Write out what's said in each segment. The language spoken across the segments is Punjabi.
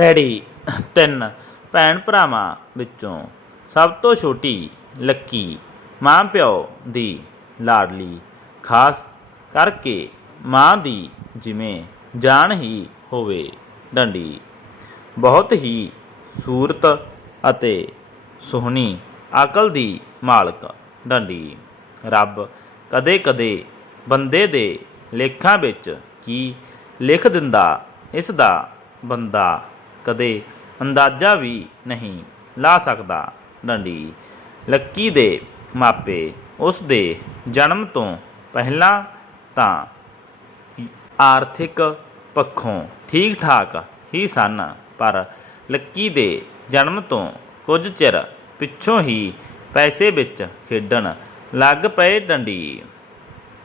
ਰੈਡੀ ਤਿੰਨ। ਭੈਣ ਭਰਾਵਾਂ ਵਿੱਚੋਂ ਸਭ ਤੋਂ ਛੋਟੀ ਲੱਕੀ ਮਾਂ ਪਿਓ ਦੀ ਲਾਡਲੀ, ਖਾਸ ਕਰਕੇ ਮਾਂ ਦੀ ਜਿਵੇਂ ਜਾਨ ਹੀ ਹੋਵੇ ਡੰਡੀ। ਬਹੁਤ ਹੀ ਸੂਰਤ ਅਤੇ ਸੋਹਣੀ ਅਕਲ ਦੀ ਮਾਲਕ ਡੰਡੀ। ਰੱਬ ਕਦੇ-ਕਦੇ ਬੰਦੇ ਦੇ ਲੇਖਾਂ ਵਿੱਚ ਕੀ ਲਿਖ ਦਿੰਦਾ, ਇਸ ਦਾ ਬੰਦਾ ਕਦੇ ਅੰਦਾਜ਼ਾ ਵੀ ਨਹੀਂ ਲਾ ਸਕਦਾ। ਡੰਡੀ ਲੱਕੀ ਦੇ ਮਾਪੇ ਉਸ ਦੇ ਜਨਮ ਤੋਂ ਪਹਿਲਾਂ ਤਾਂ ਆਰਥਿਕ ਪੱਖੋਂ ਠੀਕ ਠਾਕ ਹੀ ਸਨ, ਪਰ ਲੱਕੀ ਦੇ ਜਨਮ ਤੋਂ ਕੁਝ ਚਿਰ ਪਿੱਛੋਂ ਹੀ ਪੈਸੇ ਵਿੱਚ ਖੇਡਣ ਲੱਗ ਪਏ ਡੰਡੀ।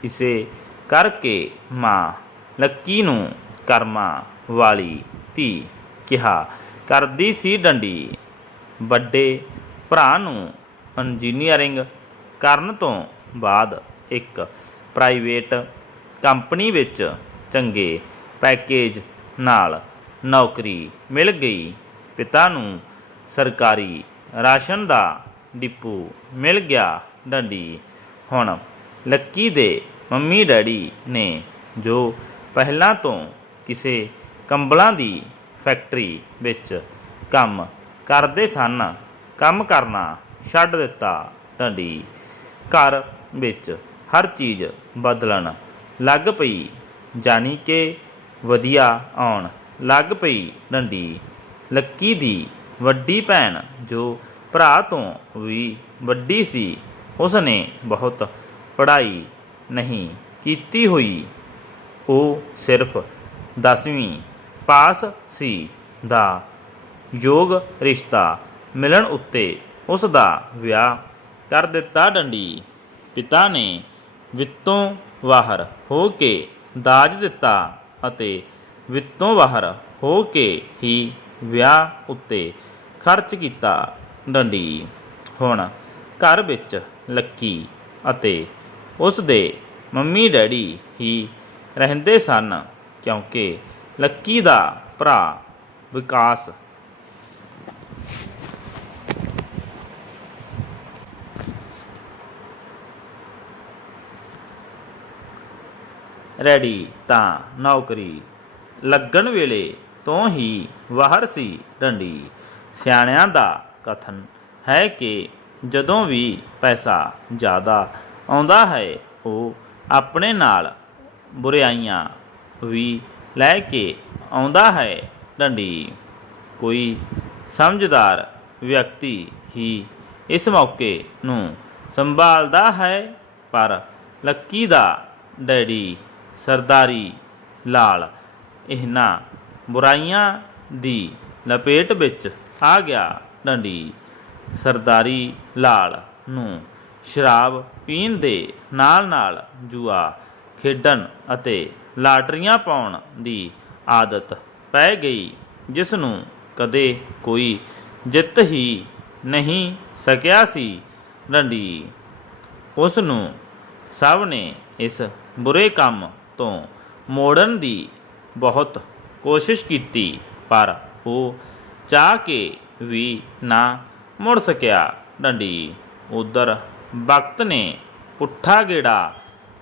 ਇਸੇ ਕਰਕੇ ਮਾਂ ਲੱਕੀ ਨੂੰ ਕਰਮਾਂ ਵਾਲੀ ਧੀ ਕਿਹਾ, ਕਰਦੀ ਸੀ ਡੰਡੀ। ਵੱਡੇ ਭਰਾ ਨੂੰ ਇੰਜੀਨੀਅਰਿੰਗ ਕਰਨ ਤੋਂ ਬਾਅਦ ਇੱਕ ਪ੍ਰਾਈਵੇਟ ਕੰਪਨੀ ਵਿੱਚ ਚੰਗੇ ਪੈਕੇਜ ਨਾਲ ਨੌਕਰੀ ਮਿਲ ਗਈ। ਪਿਤਾ ਨੂੰ ਸਰਕਾਰੀ ਰਾਸ਼ਨ ਦਾ ਡਿਪੂ ਮਿਲ ਗਿਆ ਡੰਡੀ। ਹੁਣ ਲੱਕੀ ਦੇ ਮੰਮੀ ਡੈਡੀ ਨੇ ਜੋ ਪਹਿਲਾਂ ਤੋਂ ਕਿਸੇ ਕੰਬਲਾਂ ਦੀ ਫੈਕਟਰੀ ਵਿੱਚ ਕੰਮ ਕਰਦੇ ਸਨ। ਕੰਮ ਕਰਨਾ ਛੱਡ ਦਿੱਤਾ ਡੰਡੀ। ਘਰ ਵਿੱਚ ਹਰ ਚੀਜ਼ ਬਦਲਣ ਲੱਗ ਪਈ। ਜਾਣੀ ਕਿ ਵਧੀਆ ਆਉਣ ਲੱਗ ਪਈ ਡੰਡੀ। ਲੱਕੀ ਦੀ ਵੱਡੀ ਭੈਣ ਜੋ ਭਰਾ ਤੋਂ ਵੀ ਵੱਡੀ ਸੀ, ਉਸਨੇ ਬਹੁਤ ਪੜ੍ਹਾਈ ਨਹੀਂ ਕੀਤੀ ਹੋਈ। ਉਹ ਸਿਰਫ 10ਵੀਂ ਪਾਸ ਸੀ ਦਾ ਯੋਗ ਰਿਸ਼ਤਾ ਮਿਲਣ ਉੱਤੇ ਉਸ ਦਾ ਵਿਆਹ ਕਰ ਦਿੱਤਾ ਡੰਡੀ। ਪਿਤਾ ਨੇ ਵਿੱਤੋਂ ਬਾਹਰ ਹੋ ਕੇ ਦਾਜ ਦਿੱਤਾ ਅਤੇ ਵਿੱਤੋਂ ਬਾਹਰ ਹੋ ਕੇ ਹੀ ਵਿਆਹ ਉੱਤੇ ਖਰਚ ਕੀਤਾ ਡੰਡੀ। ਹੁਣ ਘਰ ਵਿੱਚ ਲੱਕੀ ਅਤੇ ਉਸ ਦੇ ਮੰਮੀ ਡੈਡੀ ਹੀ ਰਹਿੰਦੇ ਸਨ ਕਿਉਂਕਿ ਲੱਕੀ ਦਾ ਭਰਾ ਵਿਕਾਸ। ਰੈਡੀ ਤਾਂ ਨੌਕਰੀ। ਲੱਗਣ ਵੇਲੇ ਤੋਂ ਹੀ ਬਾਹਰ ਸੀ ਡੰਡੀ ਸਿਆਣਿਆਂ ਦਾ ਕਥਨ ਹੈ ਕਿ ਜਦੋਂ ਵੀ ਪੈਸਾ ਜ਼ਿਆਦਾ ਆਉਂਦਾ ਹੈ, ਉਹ ਆਪਣੇ ਨਾਲ ਬੁਰਾਈਆਂ ਵੀ ਲੈ ਕੇ ਆਉਂਦਾ ਹੈ ਡੰਡੀ। ਕੋਈ ਸਮਝਦਾਰ ਵਿਅਕਤੀ ਹੀ ਇਸ ਮੌਕੇ ਨੂੰ ਸੰਭਾਲਦਾ ਹੈ, ਪਰ ਲੱਕੀ ਦਾ ਡੈਡੀ ਸਰਦਾਰੀ ਲਾਲ ਇਹਨਾਂ ਬੁਰਾਈਆਂ ਦੀ ਲਪੇਟ ਵਿੱਚ ਆ ਗਿਆ। ਡੰਡੀ ਸਰਦਾਰੀ ਲਾਲ ਨੂੰ ਸ਼ਰਾਬ ਪੀਣ ਦੇ ਨਾਲ-ਨਾਲ ਜੂਆ ਖੇਡਣ ਅਤੇ ਲਾਟਰੀਆਂ ਪਾਉਣ ਦੀ ਆਦਤ ਪੈ ਗਈ ਜਿਸ ਨੂੰ ਕਦੇ ਕੋਈ ਜਿੱਤ ਹੀ ਨਹੀਂ ਸਕਿਆ ਸੀ। ਡੰਡੀ ਉਸ ਨੂੰ ਸਭ ਨੇ ਇਸ ਬੁਰੇ ਕੰਮ ਤੋਂ ਮੋੜਨ ਦੀ ਬਹੁਤ ਕੋਸ਼ਿਸ਼ ਕੀਤੀ, ਪਰ ਉਹ ਚਾਹ ਕੇ ਵੀ ਨਾ ਮੁੜ ਸਕਿਆ। ਡੰਡੀ ਉਧਰ ਵਕਤ ਨੇ ਪੁੱਠਾ ਗੇੜਾ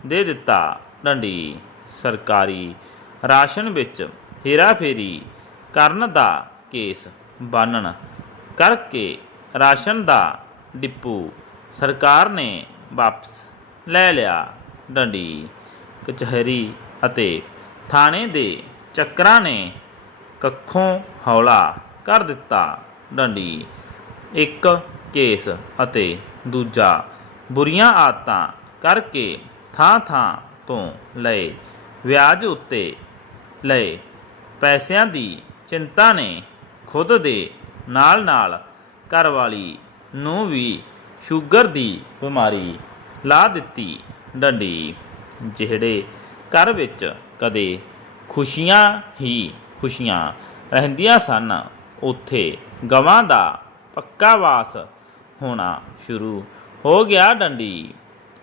ਦੇ ਦਿੱਤਾ। ਡੰਡੀ ਸਰਕਾਰੀ ਰਾਸ਼ਨ ਵਿੱਚ ਹੇਰਾਫੇਰੀ ਕਰਨ ਦਾ ਕੇਸ ਬਾਨਣ ਕਰਕੇ ਰਾਸ਼ਨ ਦਾ ਡਿਪੂ ਸਰਕਾਰ ਨੇ ਵਾਪਸ ਲੈ ਲਿਆ ਡੰਡੀ। ਕਚਹਿਰੀ ਅਤੇ ਥਾਣੇ ਦੇ ਚੱਕਰਾਂ ਨੇ ਕੱਖੋਂ ਹੌਲਾ ਕਰ ਦਿੱਤਾ ਡੰਡੀ। ਇੱਕ ਕੇਸ ਅਤੇ ਦੂਜਾ ਬੁਰੀਆਂ ਆਦਤਾਂ ਕਰਕੇ ਥਾਂ-ਥਾਂ ਤੋਂ ਲਏ ਵਿਆਜ ਉੱਤੇ ਲਏ। ਪੈਸਿਆਂ ਦੀ ਚਿੰਤਾ ਨੇ ਖੁਦ ਦੇ ਨਾਲ-ਨਾਲ ਘਰਵਾਲੀ ਨੂੰ ਵੀ ਸ਼ੂਗਰ ਦੀ ਬਿਮਾਰੀ ਲਾ ਦਿੱਤੀ ਡੰਡੀ। ਜਿਹੜੇ ਘਰ ਵਿੱਚ ਕਦੇ ਖੁਸ਼ੀਆਂ ਹੀ ਖੁਸ਼ੀਆਂ ਰਹਿੰਦੀਆਂ ਸਨ, ਉੱਥੇ ਗਵਾਂ ਦਾ ਪੱਕਾ ਵਾਸ ਹੋਣਾ ਸ਼ੁਰੂ ਹੋ ਗਿਆ ਡੰਡੀ।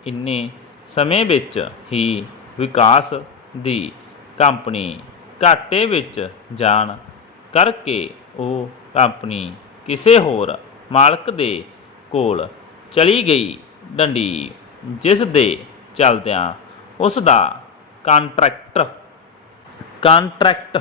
ਇੰਨੇ ਸਮੇਂ ਵਿੱਚ ਹੀ ਵਿਕਾਸ ਦੀ ਕੰਪਨੀ ਘਾਟੇ ਵਿੱਚ ਜਾਣ ਕਰਕੇ ਉਹ ਕੰਪਨੀ ਕਿਸੇ ਹੋਰ ਮਾਲਕ ਦੇ ਕੋਲ ਚਲੀ ਗਈ ਡੰਡੀ, ਜਿਸ ਦੇ ਚਲਦਿਆਂ ਉਸ ਦਾ ਕੰਟਰੈਕਟ ਕੰਟਰੈਕਟ